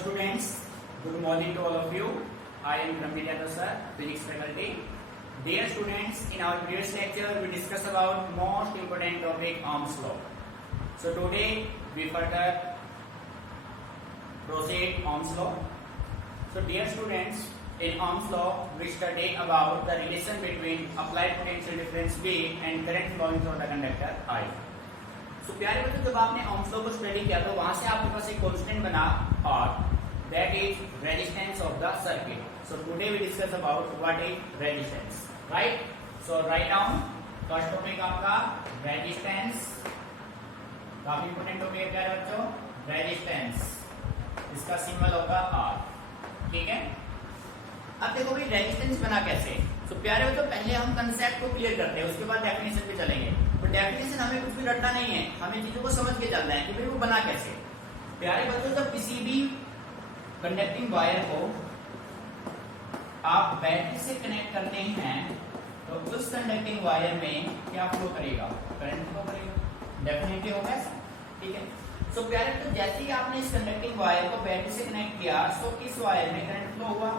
students, good morning to all of you. I am Brahmendra sir, physics faculty. Dear students, in our previous lecture we discussed about most important topic, Ohm's law. So today we further proceed Ohm's law. So dear students, in Ohm's law we study about the relation between applied potential difference V and current flowing through the conductor I. तो प्यारे बच्चों, जब आपने Ohm's law को study किया तो वहां से आपके पास एक कांस्टेंट बना और that is resistance of the circuit. So today we discuss about what is resistance, right? So right down first topic आपका रेजिस्टेंस. काफी इंपोर्टेंट टॉपिक है प्यारे बच्चों, रेजिस्टेंस. इसका सिंबल होगा आर. ठीक है, अब देखो भाई रेजिस्टेंस बना कैसे. तो प्यारे बच्चों, पहले हम कंसेप्ट को क्लियर करते हैं, उसके बाद डेफिनेशन पे चलेंगे. तो डेफिनेशन हमें कुछ भी रटना नहीं है, हमें चीजों को समझ के चलना है कि भाई वो बना कैसे. प्यारे बच्चों, जब किसी भी कंडक्टिंग वायर को आप बैटरी से कनेक्ट करते हैं तो उस कंडक्टिंग वायर में क्या फ्लो करेगा? करंट फ्लो करेगा. डेफिनेटली होगा ऐसा. ठीक है. सो प्यारे बच्चों, जैसे ही आपने इस कंडक्टिंग वायर को बैटरी से कनेक्ट किया तो इस वायर में करंट फ्लो हुआ.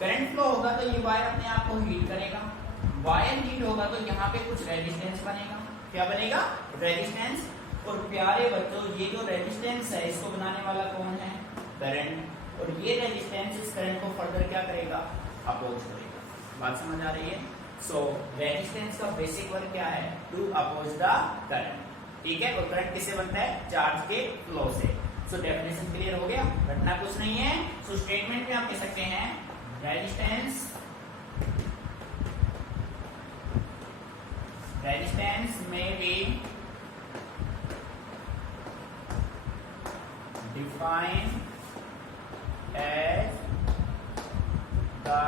करंट फ्लो होगा तो ये वायर अपने आप को हीट करेगा. वायर हीट होगा तो यहाँ पे कुछ रेजिस्टेंस बनेगा. क्या बनेगा? रेजिस्टेंस. और प्यारे बच्चों, ये जो रेजिस्टेंस है इसको बनाने वाला कौन है? करंट. और ये रेजिस्टेंस इस करंट को फर्दर क्या करेगा? अपोज करेगा. बात समझ आ रही है? सो रेजिस्टेंस का बेसिक वर्क क्या है? To oppose the current. ठीक है. और करंट किससे बनता है? चार्ज के फ्लो से. सो डेफिनेशन क्लियर हो गया, घटना कुछ नहीं है. सो स्टेटमेंट में आप कह सकते हैं resistance may be defined as the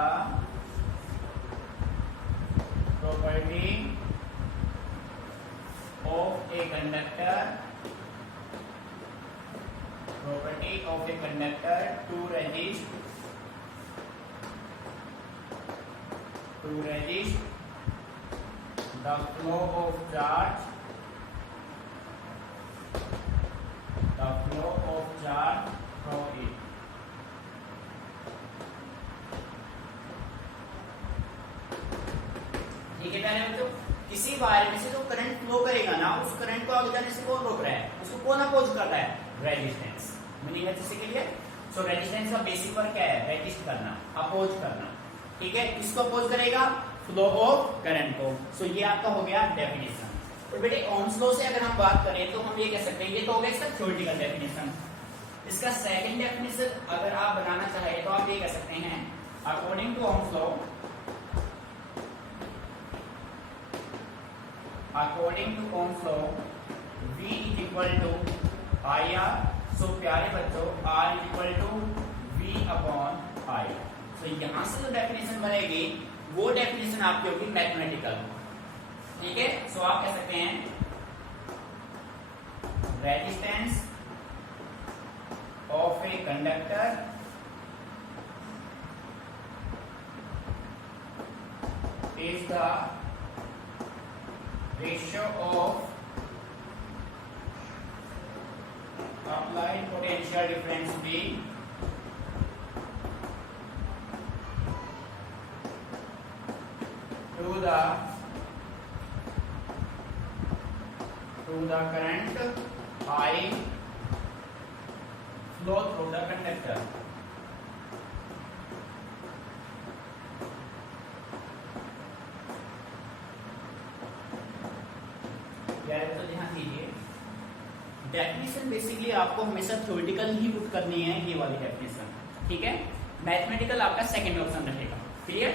property of a conductor to resist the flow of charge from it. ठीक है प्यारे बच्चों, किसी वायर में से जो करंट फ्लो करेगा ना, उस करंट को आगे जाने से कौन रोक रहा है? उसको कौन अपोज कर रहा है? रेजिस्टेंस. मीनिंग है जिससे के लिए. सो रेजिस्टेंस का बेसिक वर्क क्या है? रेजिस्ट करना, अपोज करना. ठीक है. किसको अपोज करेगा? फ्लो ऑफ करंट को. सो ये आपका हो गया डेफिनेशन. और बेटे ओम्स लॉ से अगर हम बात करें तो हम ये कह सकते हैं, ये तो हो गया इसका थ्योरेटिकल डेफिनेशन. इसका सेकंड डेफिनेशन अगर आप बनाना चाहे तो आप ये कह सकते हैं, according to Ohm's law, V is equal to IR. सो प्यारे बच्चों, R is equal to V upon I. सो यहां से जो डेफिनेशन बनेगी वो डेफिनेशन आपकी होगी मैथमेटिकल. ठीक है. सो आप कह सकते हैं resistance of a conductor is the ratio of applied potential difference V to the current I flow through the conductor. तो ध्यान दीजिए, डेफिनेशन बेसिकली आपको हमेशा थ्योरेटिकल ही पुट करनी है, ये वाली डेफिनेशन. ठीक है. मैथमेटिकल आपका सेकंड ऑप्शन रहेगा. क्लियर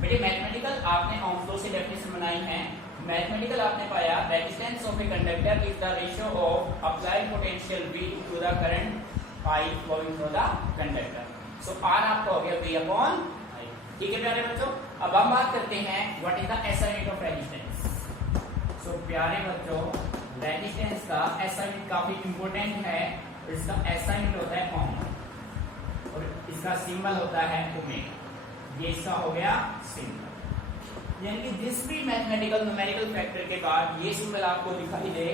बेटे? मैथमेटिकल आपने ओम्स लॉ से डेफिनेशन बनाई है. मैथमेटिकल आपने पाया resistance of a conductor is the ratio of applied potential V to the current I flowing through the conductor. So R आपका हो गया V अपॉन I. ठीक है प्यारे बच्चों. अब हम बात करते हैं what is the SI unit of resistance. So प्यारे बच्चों, रेजिस्टेंस का SI यूनिट काफी इंपोर्टेंट है. इसका SI यूनिट होता है ओम और इसका सिंबल होता है ओमेगा. ये इसका हो गया सिंबल. यानी कि जिस भी मैथमेटिकल न्यूमेरिकल फैक्टर के बाद ये सिंबल आपको दिखाई दे,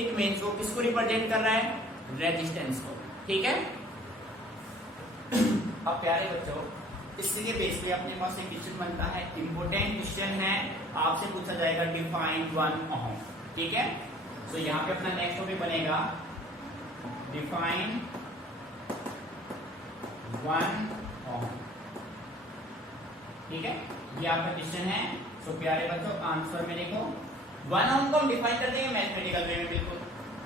इट मीन्स वो किसको रिप्रेजेंट कर रहा है? रेजिस्टेंस को. ठीक है. अब प्यारे बच्चों, इसके बेस पे अपने पास एक क्वेश्चन बनता है, इंपोर्टेंट क्वेश्चन है, आपसे पूछा जाएगा डिफाइन 1 ओम। ठीक है, तो यहाँ पे अपना नेक्स्ट टॉपिक बनेगा डिफाइन 1 ओम। ठीक है, ये आपका क्वेश्चन है। तो प्यारे बच्चों, आंसर में देखो 1 ओम को हम डिफाइन कर देंगे मैथमेटिकल वे में।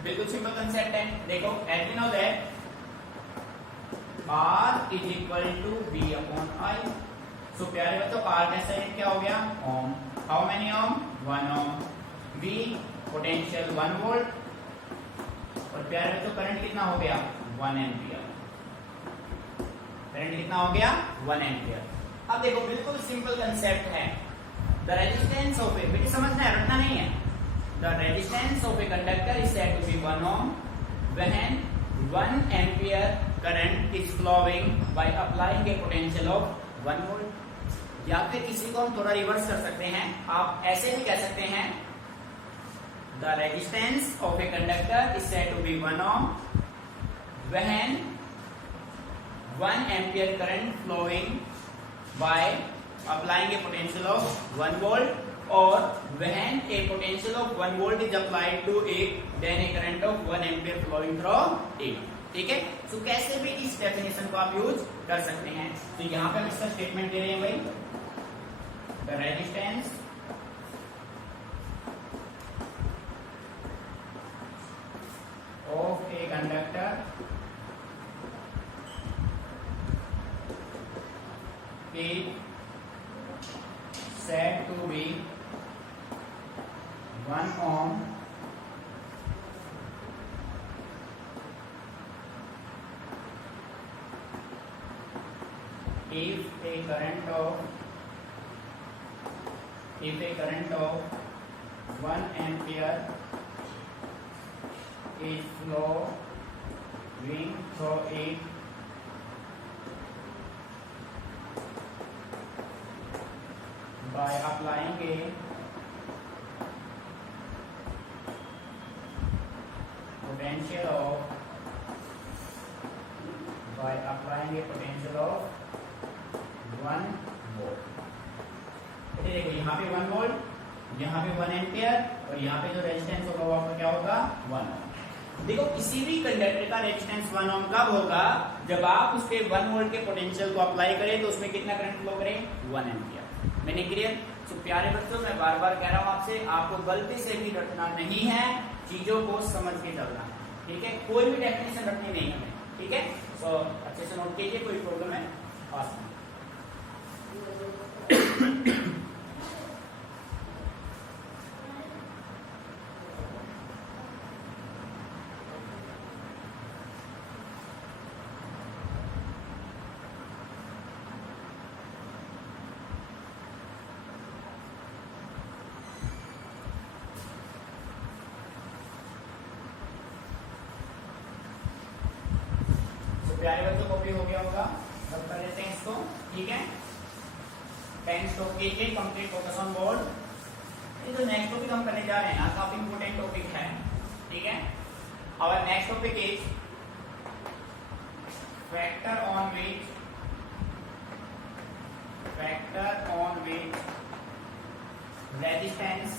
बिल्कुल सिंपल कंसेप्ट है। देखो as we know that R is equal to V upon I। So प्यारे बच्चों, R का यूनिट क्या हो गया? Ohm. How many ohm? 1 ohm. V potential 1 volt, और प्यारे बच्चों करंट कितना हो गया? 1 एम्पियर। करंट कितना हो गया? 1 एम्पियर। अब देखो बिल्कुल सिंपल कंसेप्ट है। द रेजिस्टेंस ऑफ ए, बेटी समझना है, रटना नहीं है। The resistance of a conductor is said to be 1 ohm when 1 ampere current is flowing by applying a potential of 1 volt। या फिर इसी को हम थोड़ा रिवर्स कर सकते हैं, आप ऐसे भी कह सकते हैं the resistance of a conductor is said to be 1 ohm when 1 ampere current flowing by applying a potential of 1 volt, or when a potential of 1 volt is applied to it, then a current of 1 ampere flowing through it। ठीक है, तो कैसे भी इस definition को आप use कर सकते हैं। तो यहाँ पे हम इसका स्टेटमेंट दे रहे हैं भाई, the resistance of a conductor is said to be 1 ohm if a current of 1 ampere is flowing through it by applying a potential of 1 volt। देखो यहाँ पे 1 वोल्ट, यहाँ पे 1 एम्पियर, और यहाँ पे जो रेजिस्टेंस होगा वो आपका क्या होगा? 1 ओम। देखो किसी भी कंडक्टर का रेजिस्टेंस 1 ओम कब होगा? जब आप उस पे 1 वोल्ट के पोटेंशियल को अप्लाई करें तो उसमें कितना करंट फ्लो करे? 1 एम्पियर। मैंने क्लियर? तो प्यारे बच्चों, मैं बार बार कह रहा हूँ आपसे, आपको गलती से भी रटना नहीं है, चीजों को समझ के चलना है। ठीक है, कोई भी डेफिनेशन रखनी नहीं हमें। ठीक है, तो अच्छे से नोट कीजिए, कोई प्रॉब्लम है पास में। प्यारे बच्चों, कॉपी हो गया होगा, अब कर लेते हैं इसको। ठीक है, पेन स्टॉप कीजिए, कंप्लीट फोकस ऑन बोर्ड। ये जो नेक्स्ट टॉपिक हम करने जा रहे हैं ना, काफी इंपोर्टेंट टॉपिक है। ठीक है, our next topic is factor on which resistance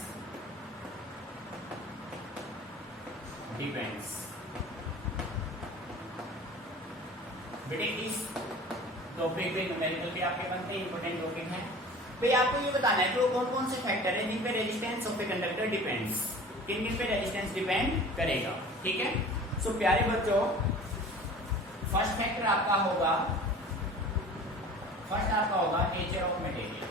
depends. बेटे इस टॉपिक पे न्यूमेरिकल भी आपके बनते हैं, इंपोर्टेंट टॉपिक है भाई। आपको ये बताना है तो कौन कौन से फैक्टर है जिन पे resistance of a conductor depends, किन किन पे रेजिस्टेंस डिपेंड करेगा। ठीक है, सो प्यारे बच्चों, फर्स्ट फैक्टर आपका होगा नेचर ऑफ मटेरियल।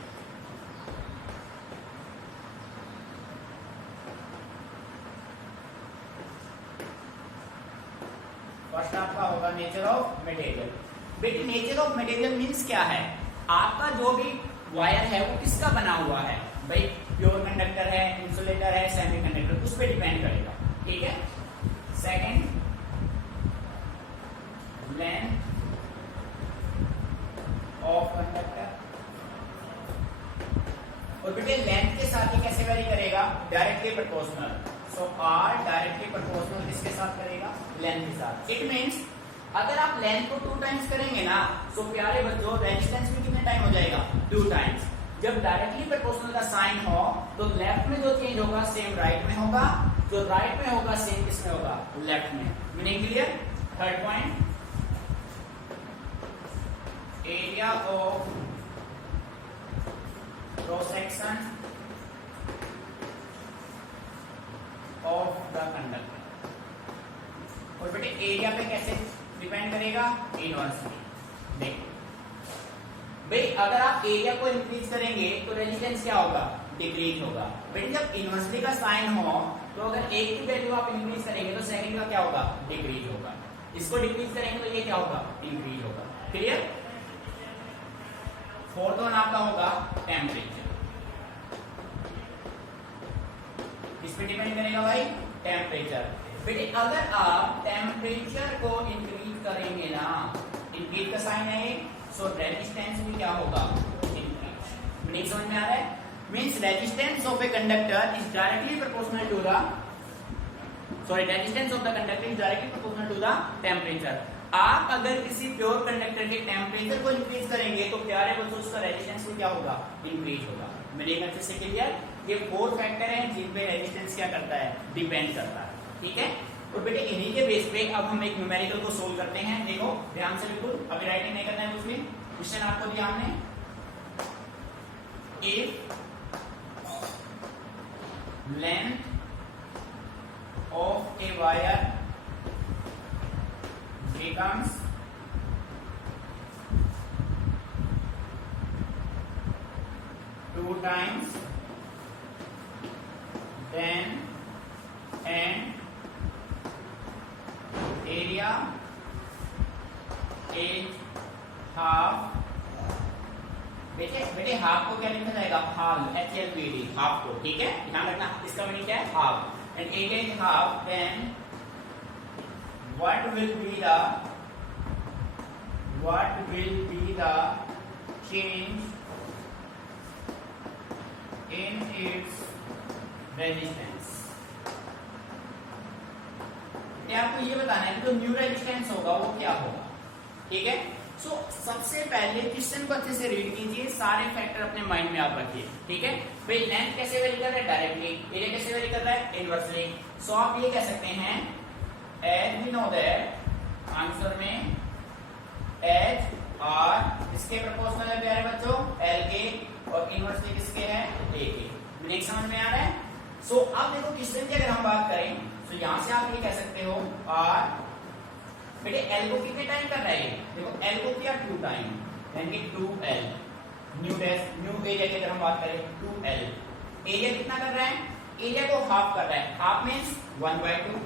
फर्स्ट आपका होगा नेचर ऑफ मटेरियल। बेटी नेचर ऑफ मटेरियल मीन्स क्या है? आपका जो भी वायर है वो किसका बना हुआ है भाई? प्योर कंडक्टर है, इंसुलेटर है, सेमीकंडक्टर, उस पर डिपेंड करेगा। ठीक है, सेकंड लेंथ ऑफ कंडक्टर, और बेटे लेंथ के साथ ही कैसे वेरी करेगा? Directly proportional. So R directly proportional किसके साथ करेगा? लेंथ के साथ। इट मीन्स अगर आप लेंथ को 2 टाइम्स करेंगे ना, तो प्यारे बच्चों रेजिस्टेंस भी कितने टाइम हो जाएगा, 2 टाइम्स। जब डायरेक्टली प्रोपोर्शनल का साइन हो तो लेफ्ट में जो चेंज होगा सेम राइट में होगा, जो राइट में होगा सेम किसमें होगा, लेफ्ट में। Meaning clear. Third point, area of cross section of the conductor. और बेटे एरिया पे कैसे डिपेंड करेगा, इनवर्सली। देखो भाई अगर आप एरिया को इंक्रीज करेंगे तो रेजिस्टेंस क्या होगा, डिक्रीज होगा। बेटे जब इनवर्सली का साइन हो तो अगर एक की वैल्यू आप इंक्रीज करेंगे तो सेकंड का क्या होगा, डिक्रीज होगा। इसको डिक्रीज करेंगे तो ये क्या होगा, इंक्रीज होगा। क्लियर। फोर्थ वन आपका होगा टेम्परेचर। किस पे डिपेंड करेगा भाई, टेम्परेचर। बेटे अगर आप टेम्परेचर को इंक्रीज करेंगे ना, इंक्रीज का साइन है, सो रेजिस्टेंस भी क्या होगा, इंक्रीज। मीनिंग समझ में आ रहा है। Means resistance of a conductor is directly proportional to the resistance of the conductor is directly proportional to the temperature. आप अगर किसी प्योर कंडक्टर के टेम्परेचर को इंक्रीज करेंगे तो प्यारे बच्चों उसका रेजिस्टेंस भी क्या होगा, इंक्रीज होगा। मीनिंग अच्छे से क्लियर। ये 4 फैक्टर हैं जिन पे रेजिस्टेंस क्या करता है, डिपेंड करता है। ठीक है। और बेटे इन्हीं के बेस पे अब हम एक न्यूमेरिकल को सोल्व करते हैं। देखो ध्यान से, बिल्कुल अभी राइटिंग नहीं करना है कुछ भी। क्वेश्चन आपको दिया हमने, if length of a wire becomes two times then and area is half। बेटे हाफ को क्या लिखा जाएगा, हाफ, HLPD, हाफ को। ठीक है, ध्यान रखना इसका मीनिंग क्या है, half. And area is half, then what will be the change in its resistance। ये आपको ये बताना है कि जो न्यू रेजिस्टेंस होगा वो क्या होगा। ठीक है। सो सबसे पहले क्वेश्चन को अच्छे से रीड कीजिए, सारे फैक्टर अपने माइंड में आप रखिए। ठीक है भाई, लेंथ कैसे वेरी कर रहा है, डायरेक्टली। एरिया कैसे वेरी कर रहा है, इनवर्सली। सो आप ये कह सकते हैं as we know that answer में H R इसके प्रोपोर्शनल है प्यारे बच्चों, L के, और इनवर्सली किसके है, A के। मीनिंग समझ में आ रहा है। सो अब देखो क्वेश्चन की अगर हम बात करें तो यहां से आप ये कह सकते हो R, बेटे L को कितने टाइम कर रहा है, देखो L को किया 2 टाइम, यानी कि 2L। न्यू एरिया की अगर हम बात करें 2L, एरिया कितना कर रहा है, एरिया को हाफ कर रहा है। Half means 1/2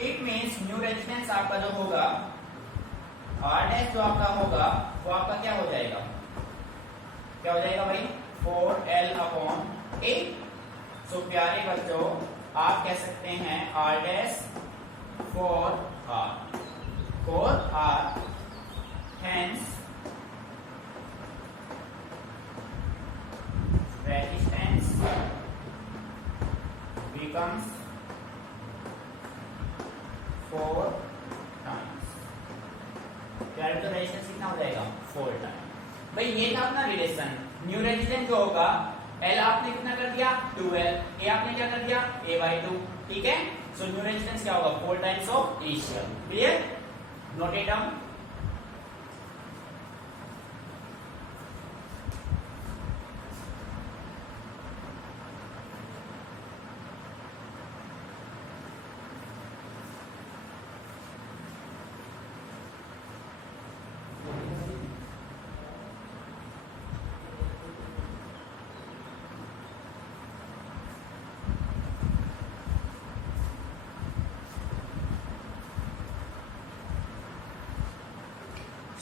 it means new resistance आपका जो होगा R डैश जो आपका होगा वो आपका क्या हो जाएगा, क्या हो जाएगा भाई, 4L/A। सो प्यारे बच्चों आप कह सकते हैं R dash 4R, hence resistance becomes 4 times. क्या तो रेजिस्टेंस कितना हो जाएगा, 4 टाइम। भाई ये था अपना रिलेशन। न्यू रेजिस्टेंस जो होगा L आपने कितना कर दिया, 2L, A आपने क्या कर दिया, A/2। ठीक है। सो न्यू रेजिस्टेंस क्या होगा, 4 times of initial. Clear, note it down.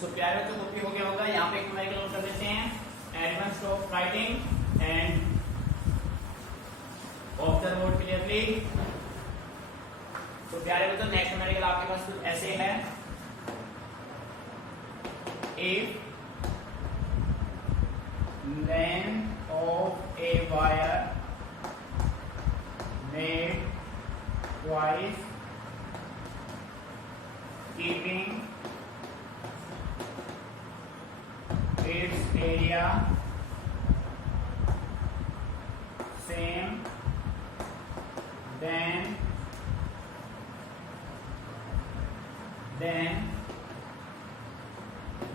So प्यारे बच्चों कॉपी हो गया होगा, यहाँ पे एक न्यूमेरिकल नोट कर देते हैं। Advance stop writing and observe board clearly. तो प्यारे बच्चों नेक्स्ट न्यूमेरिकल आपके पास कुछ ऐसे है, if length of a wire made twice keeping its area same then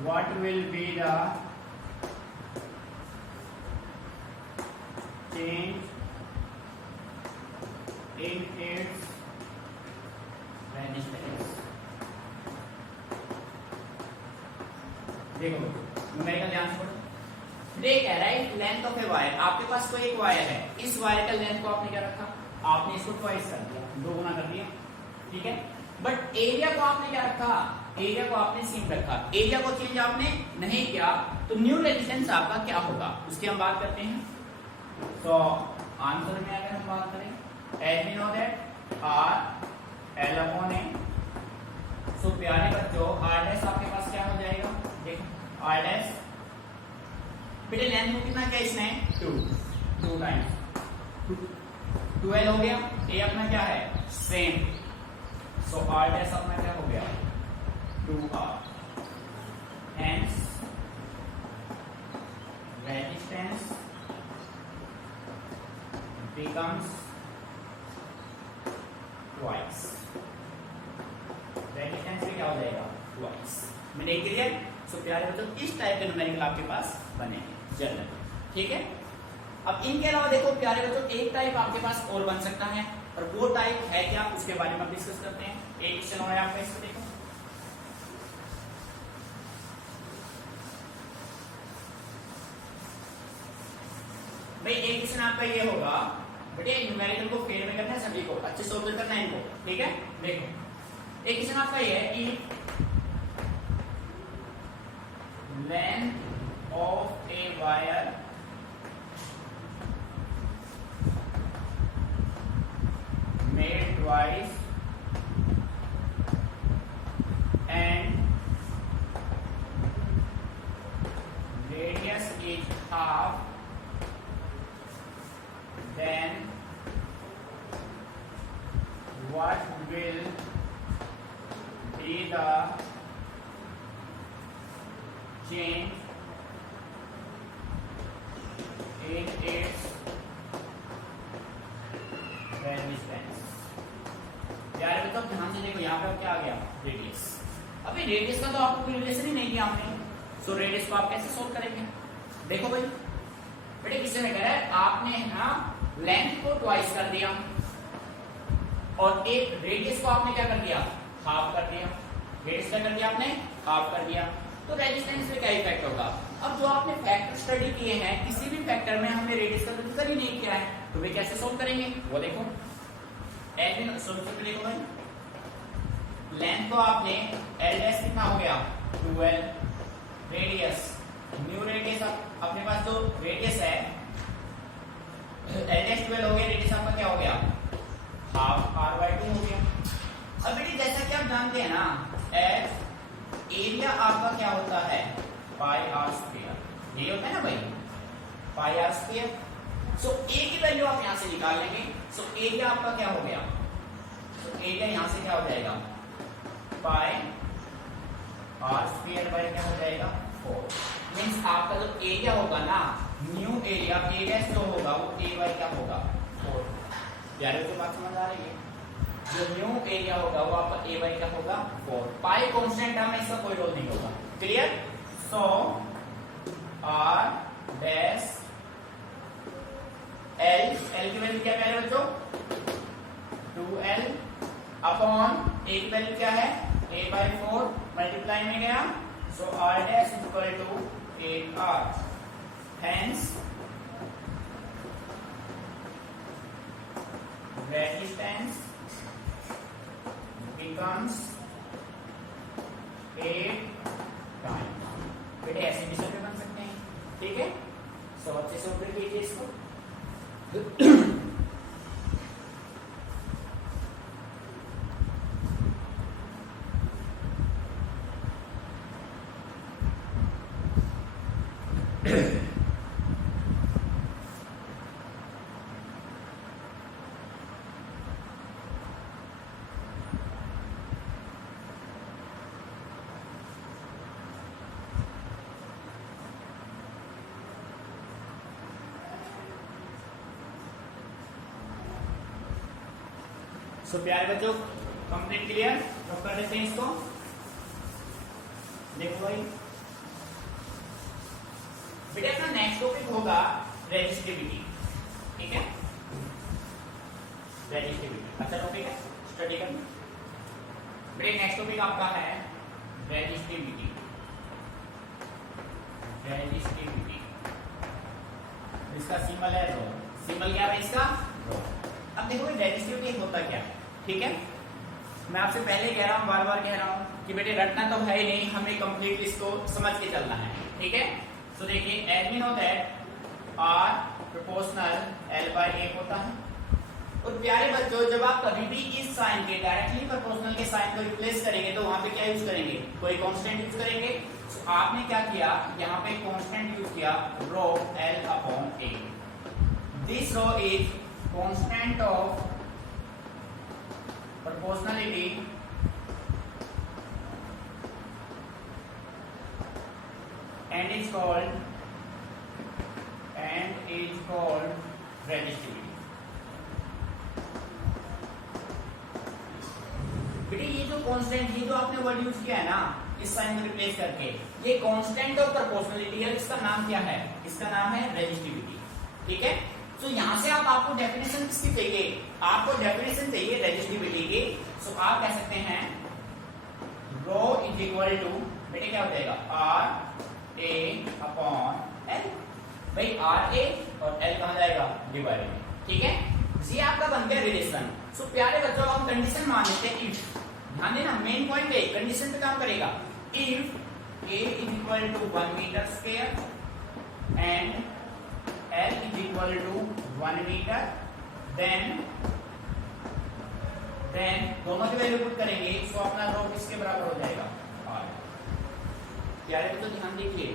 what will be the change in its resistance। देखो न्यूमेरिकल ध्यान से पढ़ो। ये कह रहा है लेंथ ऑफ ए वायर, आपके पास कोई एक वायर है, इस वायर का लेंथ को आपने क्या रखा, आपने इसको ट्वाइस कर दिया, दो गुना कर दिया, ठीक है। बट एरिया को आपने क्या रखा, एरिया को आपने सेम रखा, एरिया को चेंज आपने नहीं किया, तो न्यू रेजिस्टेंस आपका क्या होगा उसकी हम बात करते हैं। तो आंसर में अगर हम बात करें, as we know that R L upon A, so प्यारे बच्चों आर डैश आपके पास क्या हो जाएगा, देखो आर डैश बेटे लेंथ को कितना क्या इसमें 2 टाइम्स 12 हो गया, ए अपना क्या है सेम, सो आर डैश अपना क्या हो गया 2r, hence resistance becomes twice, resistance भी क्या हो जाएगा twice। मैंने क्लियर, सो प्यारे बच्चों इस टाइप के न्यूमेरिकल आपके पास बनेंगे जनरल, ठीक है। अब इनके अलावा देखो प्यारे बच्चों एक टाइप आपके पास और बन सकता है, और वो टाइप है क्या उसके बारे में डिस्कस करते हैं। एक क्वेश्चन और आपका इसको देखो, भाई एक क्वेश्चन आपका ये होगा, बेटे न्यूमेरिकल को फेल में करना है सभी को, अच्छे से ऑब्जर्व करना है इनको, ठीक है। देखो एक क्वेश्चन आपका ये है कि length of a wire made twice and radius is half, then what will be the change in its resistance। यार तो ध्यान से देखो यहाँ पे क्या आ गया रेडियस, अभी रेडियस का तो आपको कोई रिलेशन ही नहीं किया आपने, सो रेडियस को आप कैसे सोल्व करेंगे। देखो भाई बेटे किसी ने कह रहा है आपने ना लेंथ को ट्वाइस कर दिया और एक रेडियस को आपने क्या कर दिया हाफ कर दिया, रेडियस क्या कर दिया आपने हाफ कर दिया, तो रेजिस्टेंस में क्या इफेक्ट होगा। अब जो आपने फैक्टर स्टडी किए हैं किसी भी फैक्टर में हमने रेडियस का जिक्र ही नहीं किया है, तो वे कैसे सोल्व करेंगे वो देखो। एल सोल्व देखो भाई, लेंथ को आपने एल डैश कितना हो गया 12, रेडियस न्यू रेडियस अपने पास जो रेडियस है एल डैश 12 हो गया, रेडियस आपका क्या हो गया हाफ r/2 हो गया। अब बेटी जैसा कि आप जानते हैं ना एरिया आपका क्या होता है पाई आर स्क्वायर, यही होता है ना भाई पाई आर स्क्वायर। सो ए की वैल्यू आप यहां से निकाल लेंगे, सो एरिया आपका क्या हो गया, सो एरिया यहां से क्या हो जाएगा पाई आर स्क्वायर बाय क्या हो जाएगा 4, मींस आपका जो एरिया होगा ना न्यू एरिया एरिया जो होगा वो ए बाय क्या होगा 4। यार ये बात समझ आ रही है, जो न्यू एरिया होगा वो आपका ए बाय क्या होगा 4, पाई कांस्टेंट है इसका कोई रोल नहीं होगा, clear. So R dash L की वैल्यू क्या कह रहे बच्चों 2l अपॉन ए की वैल्यू क्या है a/4 मल्टीप्लाई में गया, so r dash equal to 8r, hence resistance becomes 8 times। बेटे ऐसे भी सब बन सकते हैं, ठीक है। सो अच्छे से ऑब्जर्व कीजिए इसको। सो प्यारे बच्चों, कंप्लीट क्लियर? तो कर लेते हैं इसको। देखो भाई बेटा, अपना नेक्स्ट टॉपिक होगा रेजिस्टिविटी। ठीक है, रेजिस्टिविटी अच्छा टॉपिक है, स्टडी करना। बेटा नेक्स्ट टॉपिक आपका है रेजिस्टिविटी। रेजिस्टिविटी इसका सिंबल है रो। सिंबल क्या है इसका? रो। अब देखो रेजिस्टिविटी होता क्या है। ठीक है, मैं आपसे पहले कह रहा हूं, बार बार कह रहा हूं कि बेटे रटना तो है ही नहीं, हमें कंप्लीट इसको समझ के चलना है। ठीक है, तो देखिए as we know that R proportional L by A होता है। और प्यारे बच्चों, जब आप कभी भी इस साइन के डायरेक्टली प्रोपोर्शनल के साइन को रिप्लेस करेंगे तो वहां पे क्या यूज करेंगे? कोई कांस्टेंट यूज करेंगे। तो आपने क्या किया, यहाँ पे कांस्टेंट यूज किया rho L upon A. This rho is constant of proportionality and is called resistivity। बेटे ये जो कांस्टेंट, ये जो आपने वर्ड यूज किया है ना इस साइन को रिप्लेस करके, ये कांस्टेंट ऑफ प्रोपोर्शनलिटी है। इसका नाम क्या है? इसका नाम है रेजिस्टिविटी। ठीक है, तो यहां से आपको डेफिनेशन किसकी चाहिए? आपको डेफिनेशन चाहिए रेजिस्टिविटी की। सो आप कह सकते हैं रो इज इक्वल टू, बेटे क्या हो जाएगा? R A upon L. भाई आर ए और एल कहां जाएगा? डिवाइड में। ठीक है, ये आपका बन गया रिलेशन। सो प्यारे बच्चों, हम कंडीशन मान लेते हैं इफ। ध्यान देना, मेन पॉइंट है कंडीशन पे काम करेगा। If A is equal to 1 metre square and L is equal to 1 meter, then दोनों की वैल्यू पुट करेंगे तो अपना रो किसके बराबर हो जाएगा? R। प्यारे तो ध्यान देखिए,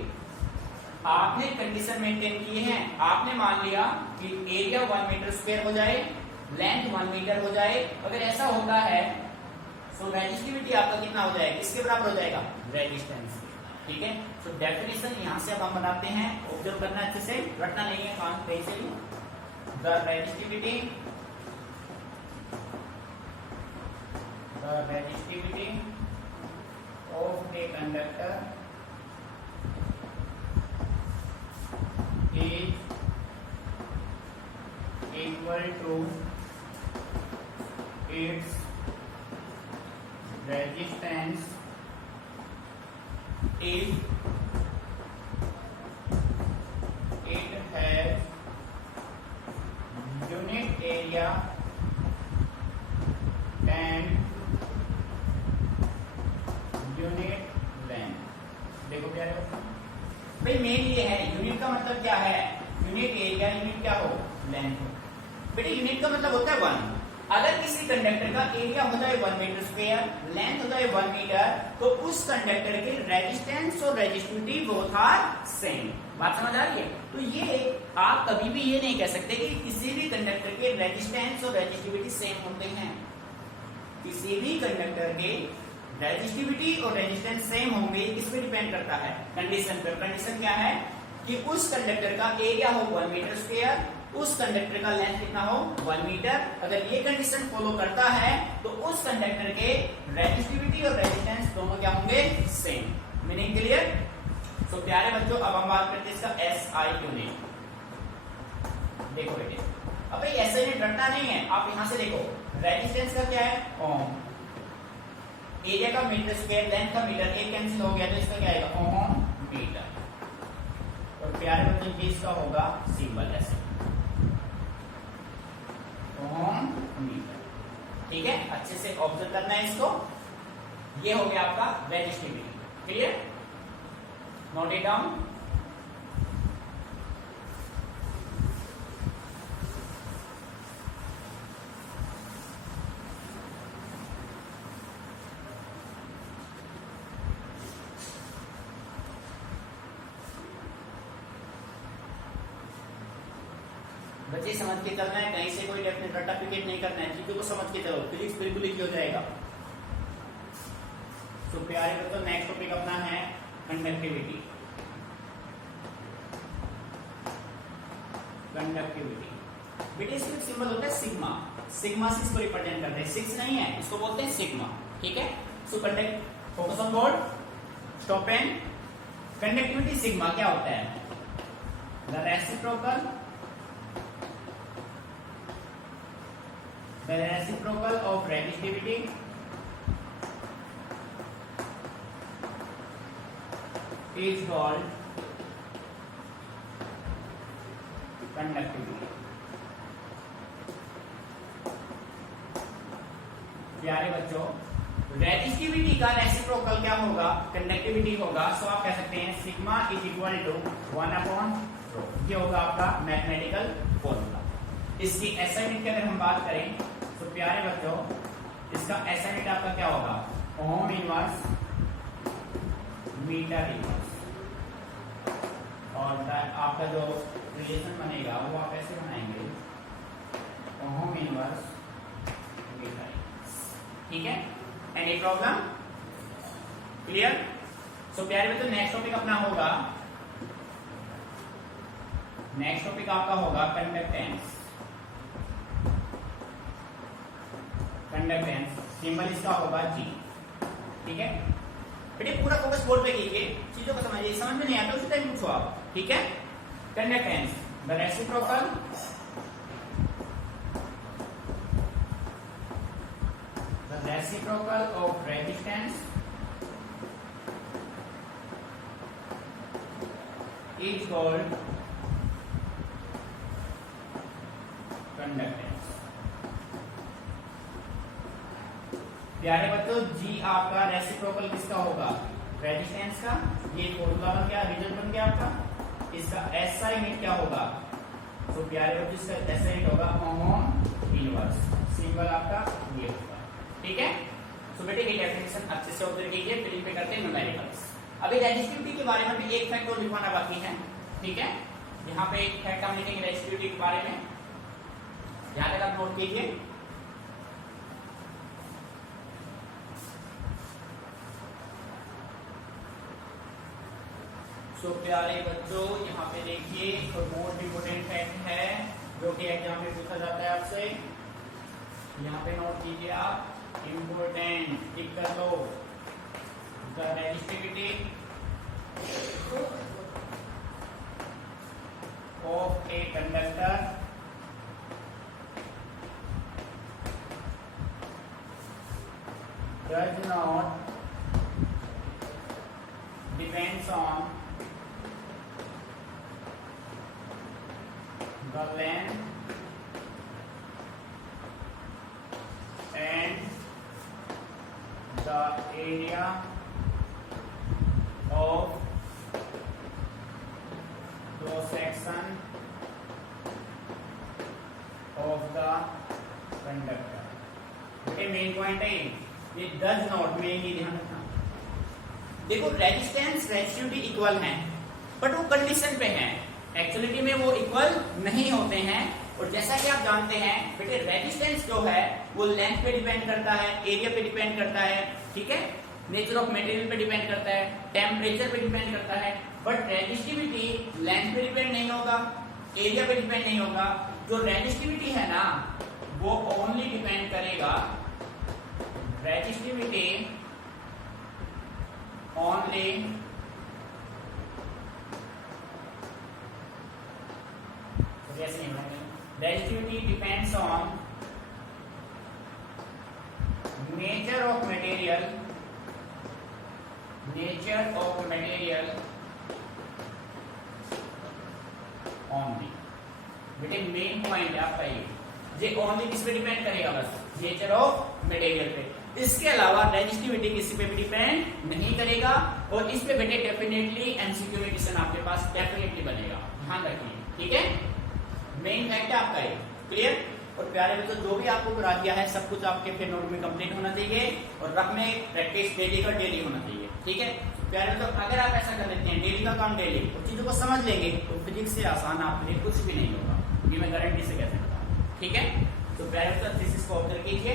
आपने कंडीशन मेंटेन की है। आपने मान लिया कि एरिया 1 मीटर स्क्वायर हो जाए, लेंथ 1 मीटर हो जाए। अगर ऐसा होता है तो रेजिस्टिविटी आपका कितना हो जाएगा? किसके बराबर हो जाएगा? रेजिस्टेंस। ठीक है, तो डेफिनेशन यहां से अब हम बनाते हैं। ऑब्जर्व करना अच्छे से, रटना नहीं है काम कहीं से भी। The resistivity of a conductor is equal to its resistance if it has unit area and unit length। देखो प्यारे बच्चों, भाई मेन ये है, यूनिट का मतलब क्या है? यूनिट एरिया, यूनिट क्या हो? लेंथ हो। बेटे यूनिट का मतलब होता है 1। अगर किसी कंडक्टर का एरिया होता है 1 मीटर स्क्वायर, लेंथ होता है 1 मीटर, तो उस कंडक्टर के रेजिस्टेंस और रेजिस्टिविटी बोथ आर सेम। बात समझ आ रही है? तो ये आप कभी भी ये नहीं कह सकते कि किसी भी कंडक्टर के रेजिस्टेंस और रेजिस्टिविटी सेम होते हैं। किसी भी कंडक्टर के रेजिस्टिविटी और रेजिस्टेंस सेम होंगे, किस पे डिपेंड करता है? कंडीशन पर। कंडीशन क्या है कि उस कंडक्टर का एरिया हो 1 मीटर स्क्वायर, उस कंडक्टर का लेंथ कितना हो? 1 मीटर। अगर ये कंडीशन फॉलो करता है तो उस कंडक्टर के रेजिस्टिविटी और रेजिस्टेंस दोनों क्या होंगे? सेम। Meaning clear? तो प्यारे बच्चों, अब हम बात करते हैं इसका एसआई यूनिट। देखो बेटे, अब ऐसा यूनिट रटना नहीं है। आप यहां से देखो, रेजिस्टेंस का क्या है? ओम। एरिया का मीटर स्क्वायर, लेंथ का मीटर, एक कैंसिल हो गया तो इसका क्या आएगा? ओम मीटर। और प्यारे बच्चों, ये इसका होगा सिंबल ऐसे, ओम मीटर। ठीक है, अच्छे से ऑब्जर्व करना है इसको। ये हो गया आपका resistivity. Clear? Note it down. बच्चे समझ के चलना है, कहीं से कोई डेफिनेट रट्टा पिकेट नहीं करना है। चीजों को समझ के चलो, फिजिक्स बिल्कुल ही हो जाएगा। तो प्यारे बच्चों, नेक्स्ट टॉपिक अपना है कंडक्टिविटी। कंडक्टिविटी बेटे इसमें सिंबल होता है सिग्मा, सिग्मा से इसको रिप्रेजेंट करते हैं, 6 नहीं है, इसको बोलते हैं सिग्मा, ठीक है। So conduct, focus on board, stop pen. Conductivity sigma क्या होता है? The reciprocal of resistivity is called conductivity. प्यारे बच्चों, रेजिस्टिविटी का रेसिप्रोकल क्या होगा? कंडक्टिविटी होगा। सो आप कह सकते हैं सिग्मा इज इक्वल टू 1/ρ। ये होगा आपका मैथमेटिकल फॉर्मूला। इसकी एसआई यूनिट की अगर हम बात करें तो प्यारे बच्चों, इसका एसआई यूनिट आपका क्या होगा? Ohm inverse metre inverse. और आपका जो रिलेशन बनेगा वो आप ऐसे बनाएंगे, ओम इनवर्स मीटर इनवर्स, ठीक है। Any problem? क्लियर? सो प्यारे बच्चों, नेक्स्ट टॉपिक अपना होगा, नेक्स्ट टॉपिक आपका होगा कंडक्टेंस। कंडक्टेंस सिंबल इसका होगा G, ठीक है। बेटे पूरा फोकस बोर्ड पे कीजिए, चीजों को समझिए, समझ में नहीं आता उसी टाइम पूछो आप, ठीक है। Conductance, the reciprocal of resistance is called conductance. प्यारे बच्चों, जी आपका रेसिप्रोकल किसका होगा? रेजिस्टेंस का। ये फॉर्मूला बन गया, रिजल्ट बन गया आपका। इसका एसआई यूनिट क्या होगा? तो प्यारे बच्चों, इसका एसआई यूनिट होगा ओम इनवर्स। सिंबल आपका ये होगा, ठीक है। सो बेटे ये डेफिनेशन अच्छे से ऑब्जर्व कीजिए, फिर पे करते हैं न्यूमेरिकल्स। अभी रेजिस्टिविटी के बारे में भी एक फैक्ट और लिखवाना बाकी है, ठीक है। यहाँ पे एक फैक्ट हम लिखेंगे रेजिस्टिविटी के बारे में, यहाँ तक आप नोट कीजिए। सो प्यारे बच्चों, यहाँ पे देखिए एक मोस्ट इंपोर्टेंट फैक्ट है जो कि एग्जाम में पूछा जाता है आपसे। यहाँ पे नोट कीजिए आप, इंपोर्टेंट, टिक कर लो। The resistivity of a conductor does not depends on the length and the area of cross section of the conductor। ये मेन पॉइंट है, ये डज नॉट में ही ध्यान रखना। देखो रेजिस्टेंस रेजिस्टिविटी इक्वल है, बट वो कंडीशन पे है, एक्चुअलिटी में वो इक्वल नहीं होते हैं। और जैसा कि आप जानते हैं बेटे, रेजिस्टेंस जो है वो लेंथ पे डिपेंड करता है, एरिया पे डिपेंड करता है, ठीक है, नेचर ऑफ मटेरियल पे डिपेंड करता है, टेम्परेचर पे डिपेंड करता है। बट रेजिस्टिविटी लेंथ पे डिपेंड नहीं होगा, एरिया पे डिपेंड नहीं होगा। जो रेजिस्टिविटी है ना, वो ओनली डिपेंड करेगा, resistivity only resistivity depends on nature of material only। बेटे मेन पॉइंट है आपका ये ओनली किस पे डिपेंड करेगा? बस नेचर ऑफ मटेरियल पे। इसके अलावा रेजिस्टिविटी किसी पे भी डिपेंड नहीं करेगा। और इस पे बेटे डेफिनेटली एमसीक्यू में क्वेश्चन आपके पास डेफिनेटली बनेगा, ध्यान रखिए, ठीक है। मेन फैक्ट है आपका ये, क्लियर। और प्यारे बच्चों, जो भी आपको करा दिया है सब कुछ आपके फिर नोट में कंप्लीट होना चाहिए और रफ में प्रैक्टिस डेली का डेली होना चाहिए, ठीक है। प्यारे बच्चों, अगर आप ऐसा कर लेते हैं, डेली का काम डेली, और चीजों को समझ लेंगे, तो फिजिक्स से आसान आपके लिए कुछ भी नहीं होगा, ये मैं गारंटी से कह सकता हूँ, ठीक है। तो प्यारे बच्चों, दिस इसको ऑब्जर्व कीजिए।